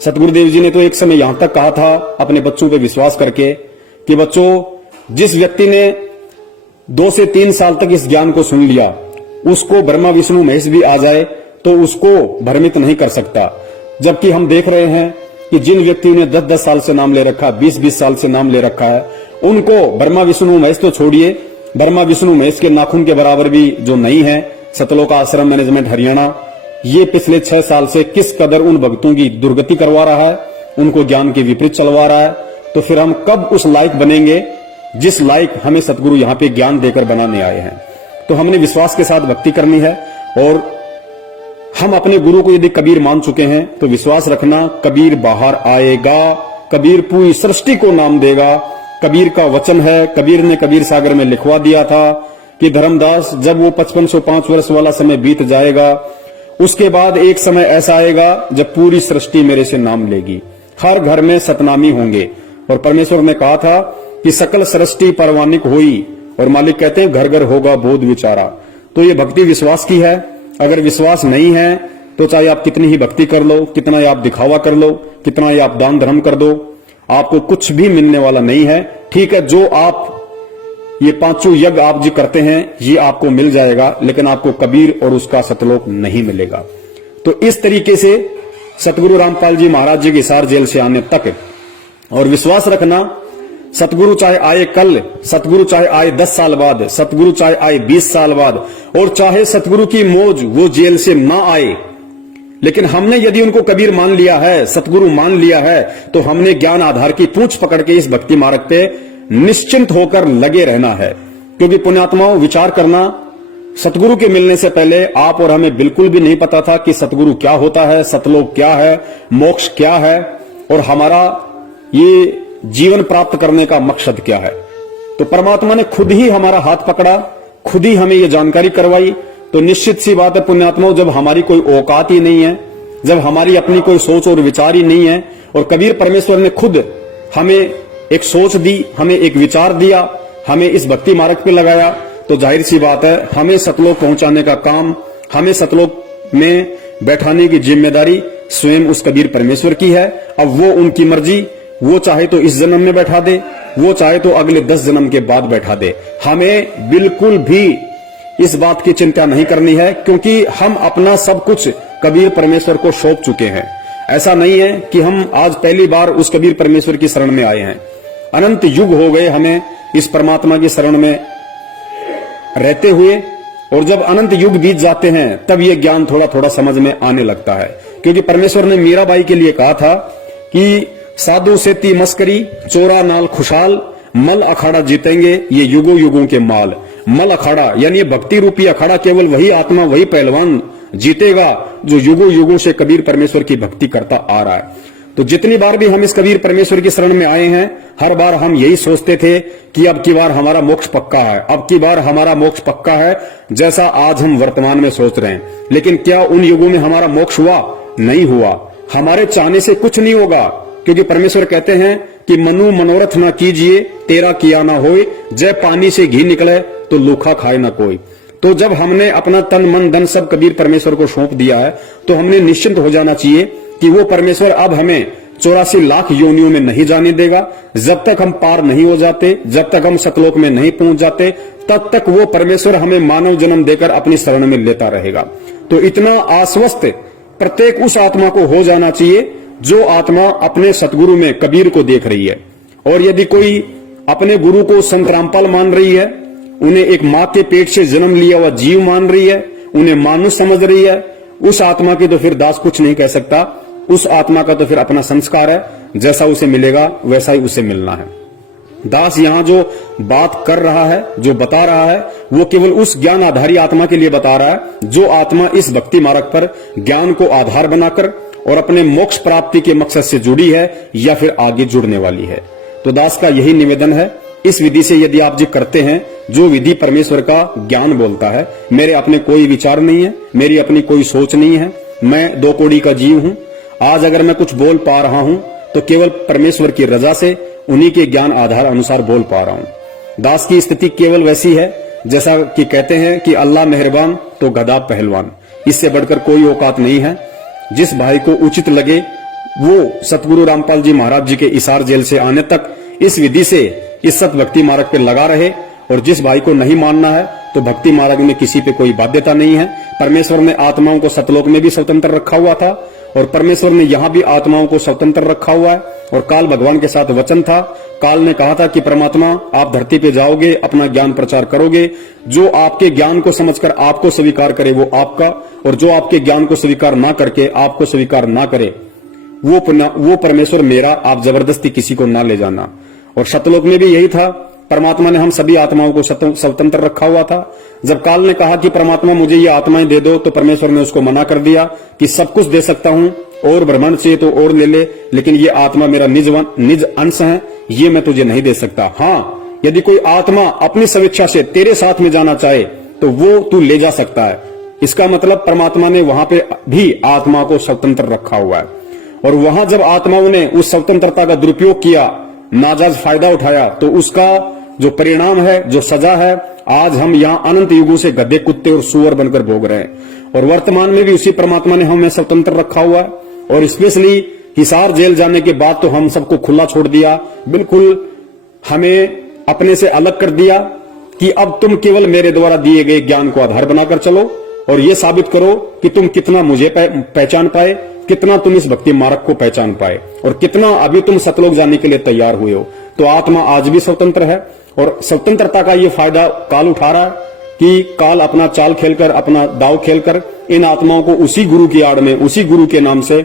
सतगुरुदेव जी ने तो एक समय यहां तक कहा था अपने बच्चों पे विश्वास करके कि बच्चों, जिस व्यक्ति ने 2 से 3 साल तक इस ज्ञान को सुन लिया उसको ब्रह्मा विष्णु महेश भी आ जाए तो उसको भ्रमित नहीं कर सकता। जबकि हम देख रहे हैं कि जिन व्यक्तियों ने 10-10 साल से नाम ले रखा, 20-20 साल से नाम ले रखा है, उनको ब्रह्मा विष्णु महेश तो छोड़िए, ब्रह्मा विष्णु महेश के नाखून के बराबर भी जो नहीं है, सतलोक आश्रम मैनेजमेंट हरियाणा ये पिछले 6 साल से किस कदर उन भक्तों की दुर्गति करवा रहा है, उनको ज्ञान के विपरीत चलवा रहा है। तो फिर हम कब उस लायक बनेंगे जिस लायक हमें सतगुरु यहाँ पे ज्ञान देकर बनाने आए हैं। तो हमने विश्वास के साथ भक्ति करनी है और हम अपने गुरु को यदि कबीर मान चुके हैं तो विश्वास रखना कबीर बाहर आएगा, कबीर पूरी सृष्टि को नाम देगा। कबीर का वचन है, कबीर ने कबीर सागर में लिखवा दिया था कि धर्मदास जब वो 5505 वर्ष वाला समय बीत जाएगा उसके बाद एक समय ऐसा आएगा जब पूरी सृष्टि मेरे से नाम लेगी, हर घर में सतनामी होंगे। और परमेश्वर ने कहा था कि सकल सृष्टि परवानिक हुई और मालिक कहते हैं घर घर होगा बोध विचारा। तो ये भक्ति विश्वास की है। अगर विश्वास नहीं है तो चाहे आप कितनी ही भक्ति कर लो, कितना ही आप दिखावा कर लो, कितना ही आप दान धर्म कर दो, आपको कुछ भी मिलने वाला नहीं है। ठीक है, जो आप ये 5 यज्ञ आप जी करते हैं ये आपको मिल जाएगा, लेकिन आपको कबीर और उसका सतलोक नहीं मिलेगा। तो इस तरीके से सतगुरु रामपाल जी महाराज जी के हिसार जेल से आने तक, और विश्वास रखना सतगुरु चाहे आए कल, सतगुरु चाहे आए 10 साल बाद, सतगुरु चाहे आए 20 साल बाद, और चाहे सतगुरु की मौज वो जेल से ना आए, लेकिन हमने यदि उनको कबीर मान लिया है, सतगुरु मान लिया है, तो हमने ज्ञान आधार की पूंछ पकड़ के इस भक्ति मार्ग पे निश्चिंत होकर लगे रहना है। क्योंकि पुण्यात्माओं, विचार करना, सतगुरु के मिलने से पहले आप और हमें बिल्कुल भी नहीं पता था कि सतगुरु क्या होता है, सतलोक क्या है, मोक्ष क्या है, और हमारा ये जीवन प्राप्त करने का मकसद क्या है। तो परमात्मा ने खुद ही हमारा हाथ पकड़ा, खुद ही हमें ये जानकारी करवाई। तो निश्चित सी बात है पुण्यात्माओं, जब हमारी कोई औकात ही नहीं है, जब हमारी अपनी कोई सोच और विचार ही नहीं है, और कबीर परमेश्वर ने खुद हमें एक सोच दी, हमें एक विचार दिया, हमें इस भक्ति मार्ग पे लगाया, तो जाहिर सी बात है हमें सतलोक पहुंचाने का काम, हमें सतलोक में बैठाने की जिम्मेदारी स्वयं उस कबीर परमेश्वर की है। अब वो उनकी मर्जी, वो चाहे तो इस जन्म में बैठा दे, वो चाहे तो अगले 10 जन्म के बाद बैठा दे। हमें बिल्कुल भी इस बात की चिंता नहीं करनी है, क्योंकि हम अपना सब कुछ कबीर परमेश्वर को सौंप चुके हैं। ऐसा नहीं है कि हम आज पहली बार उस कबीर परमेश्वर की शरण में आए हैं। अनंत युग हो गए हमें इस परमात्मा की शरण में रहते हुए, और जब अनंत युग बीत जाते हैं तब ये ज्ञान थोड़ा थोड़ा समझ में आने लगता है। क्योंकि परमेश्वर ने मीराबाई के लिए कहा था कि साधु सेती मस्करी, चोरा नाल खुशहाल, मल अखाड़ा जीतेंगे ये युगों युगों के माल। मल अखाड़ा यानी भक्ति रूपी अखाड़ा केवल वही आत्मा, वही पहलवान जीतेगा जो युगों युगों से कबीर परमेश्वर की भक्ति करता आ रहा है। तो जितनी बार भी हम इस कबीर परमेश्वर की शरण में आए हैं, हर बार हम यही सोचते थे कि अब की बार हमारा मोक्ष पक्का है, अब की बार हमारा मोक्ष पक्का है, जैसा आज हम वर्तमान में सोच रहे हैं। लेकिन क्या उन युगों में हमारा मोक्ष हुआ? नहीं हुआ। हमारे चाहने से कुछ नहीं होगा, क्योंकि परमेश्वर कहते हैं कि मनु मनोरथ ना कीजिए, तेरा किया ना होए, जय पानी से घी निकले तो लूखा खाए ना कोई। तो जब हमने अपना तन मन धन सब कबीर परमेश्वर को सौंप दिया है, तो हमने निश्चिंत हो जाना चाहिए कि वो परमेश्वर अब हमें 84 लाख योनियों में नहीं जाने देगा। जब तक हम पार नहीं हो जाते, जब तक हम सतलोक में नहीं पहुंच जाते, तब तक वो परमेश्वर हमें मानव जन्म देकर अपनी शरण में लेता रहेगा। तो इतना आश्वस्त प्रत्येक उस आत्मा को हो जाना चाहिए जो आत्मा अपने सतगुरु में कबीर को देख रही है। और यदि कोई अपने गुरु को संत रामपाल मान रही है, उन्हें एक मां के पेट से जन्म लिया हुआ जीव मान रही है, उन्हें मानुष समझ रही है, उस आत्मा की तो फिर दास कुछ नहीं कह सकता। उस आत्मा का तो फिर अपना संस्कार है, जैसा उसे मिलेगा वैसा ही उसे मिलना है। दास यहां जो बात कर रहा है, जो बता रहा है, वो केवल उस ज्ञान आधारी आत्मा के लिए बता रहा है जो आत्मा इस भक्ति मार्ग पर ज्ञान को आधार बनाकर और अपने मोक्ष प्राप्ति के मकसद से जुड़ी है या फिर आगे जुड़ने वाली है। तो दास का यही निवेदन है, इस विधि से यदि आप जी करते हैं जो विधि परमेश्वर का ज्ञान बोलता है, मेरे अपने कोई विचार नहीं है, मेरी अपनी कोई सोच नहीं है, मैं 2 कौड़ी का जीव हूं। आज अगर मैं कुछ बोल पा रहा हूं तो केवल परमेश्वर की रजा से, उन्हीं के ज्ञान आधार अनुसार बोल पा रहा हूं। दास की स्थिति केवल वैसी है जैसा कि कहते हैं कि अल्लाह मेहरबान तो गदा पहलवान, इससे बढ़कर कोई औकात नहीं है। जिस भाई को उचित लगे वो सतगुरु रामपाल जी महाराज जी के इसार जेल से आने तक इस विधि से इस सत भक्ति मार्ग पर लगा रहे, और जिस भाई को नहीं मानना है तो भक्ति मार्ग में किसी पे कोई बाध्यता नहीं है। परमेश्वर ने आत्माओं को सतलोक में भी स्वतंत्र रखा हुआ था, और परमेश्वर ने यहां भी आत्माओं को स्वतंत्र रखा हुआ है। और काल भगवान के साथ वचन था, काल ने कहा था कि परमात्मा आप धरती पे जाओगे, अपना ज्ञान प्रचार करोगे, जो आपके ज्ञान को समझकर आपको स्वीकार करे वो आपका, और जो आपके ज्ञान को स्वीकार ना करके आपको स्वीकार ना करे वो परमेश्वर मेरा, आप जबरदस्ती किसी को ना ले जाना। और सतलोक में भी यही था, परमात्मा ने हम सभी आत्माओं को स्वतंत्र रखा हुआ था। जब काल ने कहा कि परमात्मा मुझे ये आत्माएं दे दो, तो परमेश्वर ने उसको मना कर दिया कि सब कुछ दे सकता हूं, और ब्रह्मांड से तो और ले ले, लेकिन ये आत्मा मेरा निज अंश है, ये मैं तुझे नहीं दे सकता। हाँ, यदि कोई आत्मा अपनी स्वेच्छा से तेरे साथ में जाना चाहे तो वो तू ले जा सकता है। इसका मतलब परमात्मा ने वहां पे भी आत्मा को स्वतंत्र रखा हुआ है। और वहां जब आत्माओं ने उस स्वतंत्रता का दुरुपयोग किया, नाजायज फायदा उठाया, तो उसका जो परिणाम है, जो सजा है, आज हम यहाँ अनंत युगों से गधे, कुत्ते और सुअर बनकर भोग रहे हैं। और वर्तमान में भी उसी परमात्मा ने हमें स्वतंत्र रखा हुआ है। और स्पेशली हिसार जेल जाने के बाद तो हम सबको खुला छोड़ दिया, बिल्कुल हमें अपने से अलग कर दिया कि अब तुम केवल मेरे द्वारा दिए गए ज्ञान को आधार बनाकर चलो, और ये साबित करो कि तुम कितना मुझे पहचान पाए, कितना तुम इस भक्ति मार्ग को पहचान पाए, और कितना अभी तुम सतलोक जाने के लिए तैयार हुए हो। तो आत्मा आज भी स्वतंत्र है, और स्वतंत्रता का ये फायदा काल उठा रहा है कि काल अपना चाल खेलकर, अपना दाव खेलकर इन आत्माओं को उसी गुरु की आड़ में, उसी गुरु के नाम से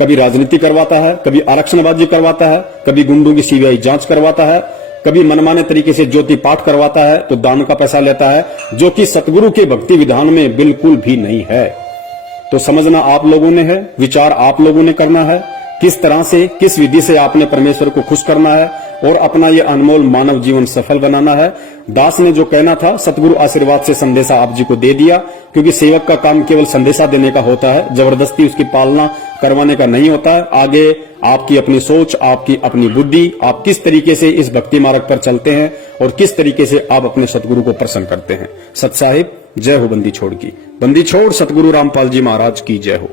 कभी राजनीति करवाता है, कभी आरक्षणबाजी करवाता है, कभी गुंडों की सीबीआई जांच करवाता है, कभी मनमाने तरीके से ज्योति पाठ करवाता है, तो दान का पैसा लेता है, जो कि सतगुरु के भक्ति विधान में बिल्कुल भी नहीं है। तो समझना आप लोगों ने है, विचार आप लोगों ने करना है। किस तरह से, किस विधि से आपने परमेश्वर को खुश करना है और अपना ये अनमोल मानव जीवन सफल बनाना है। दास ने जो कहना था सतगुरु आशीर्वाद से संदेशा आप जी को दे दिया, क्योंकि सेवक का काम केवल संदेशा देने का होता है, जबरदस्ती उसकी पालना करवाने का नहीं होता है। आगे आपकी अपनी सोच, आपकी अपनी बुद्धि, आप किस तरीके से इस भक्ति मार्ग पर चलते हैं और किस तरीके से आप अपने सतगुरु को प्रसन्न करते हैं। सत साहिब जय हो बंदी छोड़ की। बंदी छोड़ सतगुरु रामपाल जी महाराज की जय हो।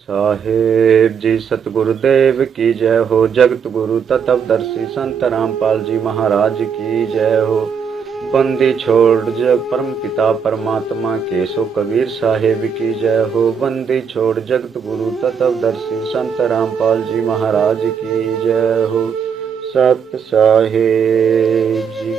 साहेब जी सतगुरुदेव की जय हो। जगत गुरु तत्वदर्शी संत रामपाल जी महाराज की जय हो। बंदी छोड़ जग परम पिता परमात्मा केशव कबीर साहेब की जय हो। बंदी छोड़ जगत गुरु तत्वदर्शी संत रामपाल जी महाराज की जय हो। सत साहेब जी।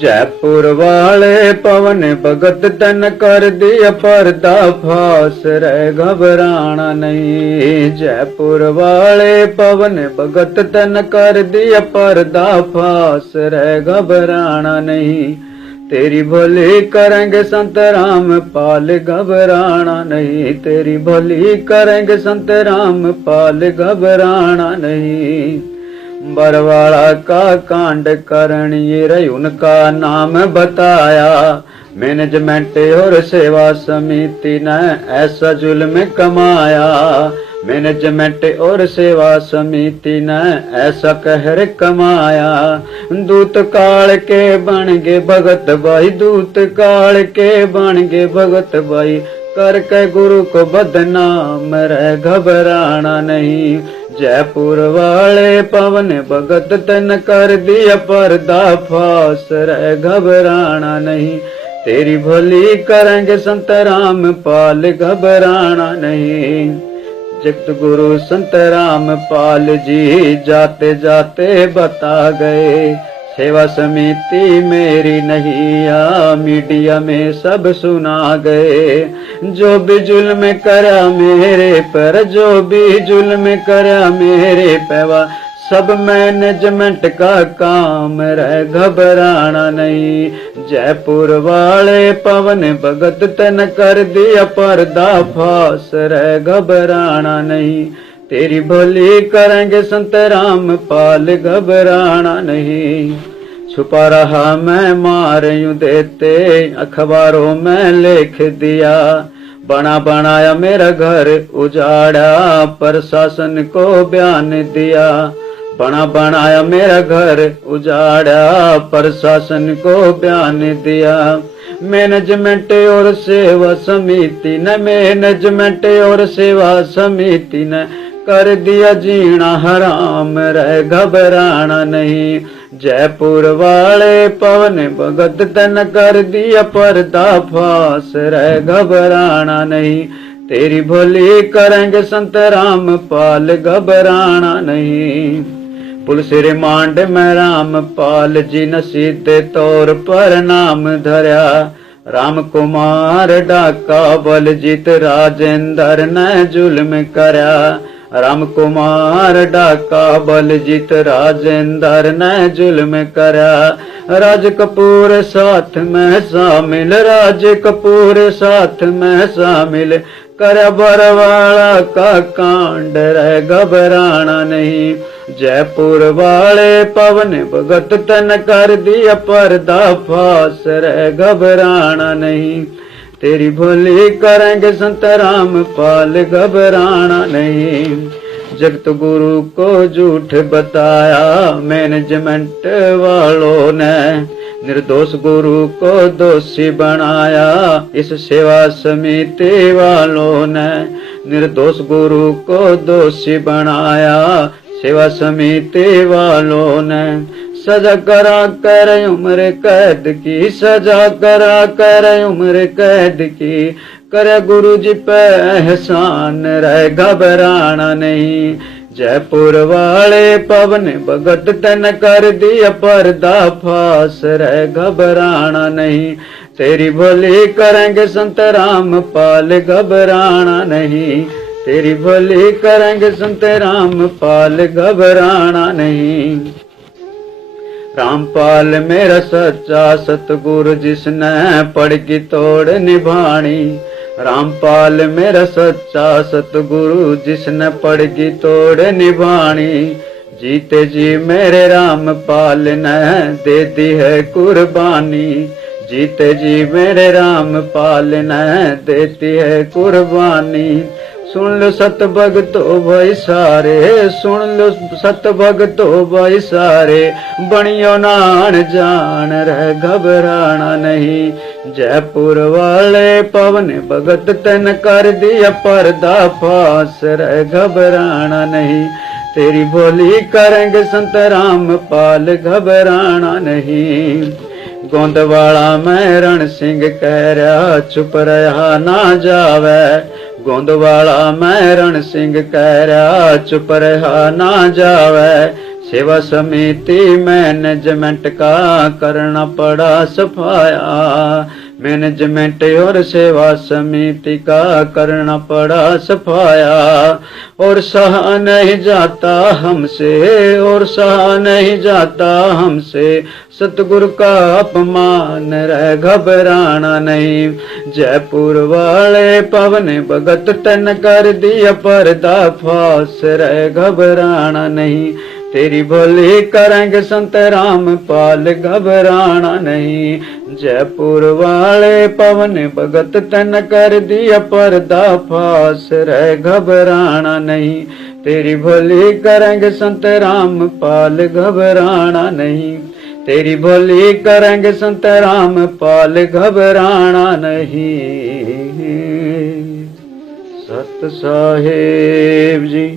जयपुर वाले पवन भगत तन कर दिया पर्दा फास, रे घबराना नहीं। जयपुर वाले पवन भगत तन कर दिया पर्दा फास, रे घबराना नहीं। तेरी भली करेंगे संत राम पाल, घबराना नहीं। तेरी भली करेंगे संत राम पाल, घबराना नहीं। बरवाड़ा का कांड करण ये रही उनका नाम बताया। मैनेजमेंट और सेवा समिति ने ऐसा जुल्म कमाया। मैनेजमेंट और सेवा समिति ने ऐसा कहर कमाया। दूत काल के बन गे भगत भाई, दूत काल के बन गे भगत भाई। करके गुरु को बदनाम, रे घबराना नहीं। जयपुर वाले पवन भगत तन कर दिया पर्दा फास, रे घबराना नहीं। तेरी भली करेंगे संत राम पाल, घबराना नहीं। जगत गुरु संत राम पाल जी जाते जाते बता गए, सेवा समिति मेरी नहीं आ, मीडिया में सब सुना गए। जो भी जुल्म करा मेरे पर, जो भी जुल्म करा मेरे पैवा, सब मैनेजमेंट का काम, रे घबराना नहीं। जयपुर वाले पवन भगत तन कर दिया पर्दा फास, रे घबराना नहीं। तेरी भली करेंगे संत राम पाल, घबराना नहीं। छुपा रहा मैं मार यूं देते, अखबारों में लिख दिया। बना बनाया मेरा घर उजाड़ा, प्रशासन को बयान दिया। बना बनाया मेरा घर उजाड़ा, प्रशासन को बयान दिया। मैनेजमेंट और सेवा समिति ने, मैनेजमेंट और सेवा समिति ने कर दिया जीना हराम, रे घबराना नहीं। जयपुर वाले पवन भगत तन कर दिया पर्दा फास, रे घबराना नहीं। तेरी भली करेंगे संत राम पाल, घबराना नहीं। पुलिस रिमांड में राम पाल जी ने सीधे तौर पर नाम धरा। राम कुमार डाका बलजीत राजेंद्र ने जुल्म करा। राम कुमार डाका बलजीत राजेंद्र ने जुल्म करा। राज कपूर साथ में शामिल, राज कपूर साथ में शामिल। कर बरवाड़ा का कांड, रे घबराना नहीं। जयपुर वाले पवन भगत तन कर दिया पर्दा फास, रे घबराना नहीं। तेरी भली करेंगे संत राम पाल, घबराना नहीं। जगत गुरु को झूठ बताया मैनेजमेंट वालों ने, निर्दोष गुरु को दोषी बनाया इस सेवा समिति वालों ने। निर्दोष गुरु को दोषी बनाया सेवा समिति वालों ने। सजा करा कर उम्र कैद की, सजा करा कर उम्र कैद की। करे गुरु जी पे एहसान, रहे घबराना नहीं। जयपुर वाले पवन भगत तन कर दिया पर्दा फास, रहे घबराना नहीं। तेरी भली करेंगे संत राम पाल, घबराना नहीं। तेरी भली करेंगे संत राम पाल, घबराना नहीं। रामपाल मेरा सच्चा सतगुरु जिसने पड़ की तोड़ निभानी। रामपाल मेरा सच्चा सतगुरु, जिसने पड़गी तोड़ निभानी। जीते जी मेरे रामपाल ने दे दी है कुर्बानी। जीते जी मेरे रामपाल ने देती है कुर्बानी। सुन लो सत भगतो भाई सारे, सुन लो सत भगतो भाई सारे, बनियो नान जान रह घबराना नहीं। जयपुर वाले पवन भगत तन कर दिया पर्दा फास, रह घबराना नहीं। तेरी बोली करेंगे संत रामपाल, घबराना नहीं। गोंदवाला में रण सिंह कह रहा, चुप रहा ना जावे। गोंदवाला में रण सिंह कह रहा, चुप रहा ना जावे। सेवा समिति मैनेजमेंट का करना पड़ा सफाया। मैनेजमेंट और सेवा समिति का करना पड़ा सफाया। और सहा नहीं जाता हमसे, और सहा नहीं जाता हमसे, सतगुरु का अपमान, रह घबराना नहीं। जयपुर वाले पवन भगत तन कर दिया पर्दा फास, रह घबराना नहीं। तेरी भली करेंगे संत रामपाल, घबराना नहीं। जयपुर वाले पवन भगत तन कर दिया पर्दा फास, रह घबराना नहीं। तेरी भली करेंगे संत रामपाल, घबराना नहीं। तेरी भली करेंगे संत रामपाल, घबराना नहीं। सत साहेब जी।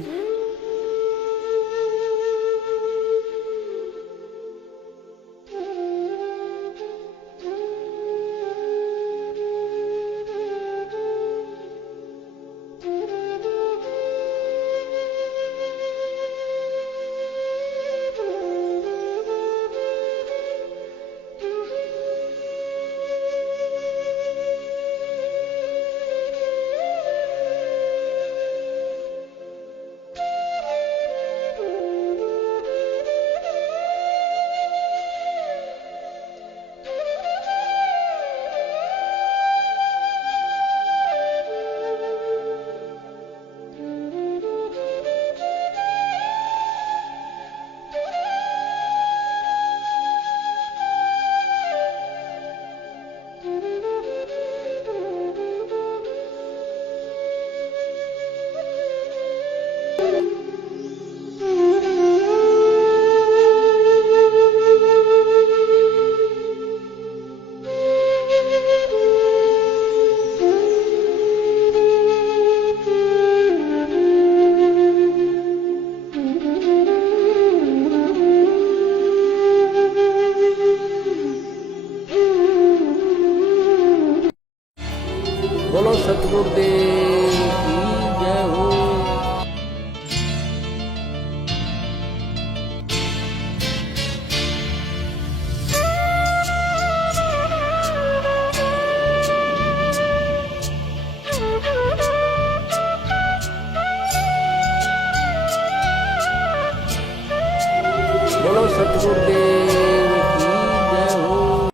बोलो सतगुरुदेव की जय हो। बोलो सतगुरुदेव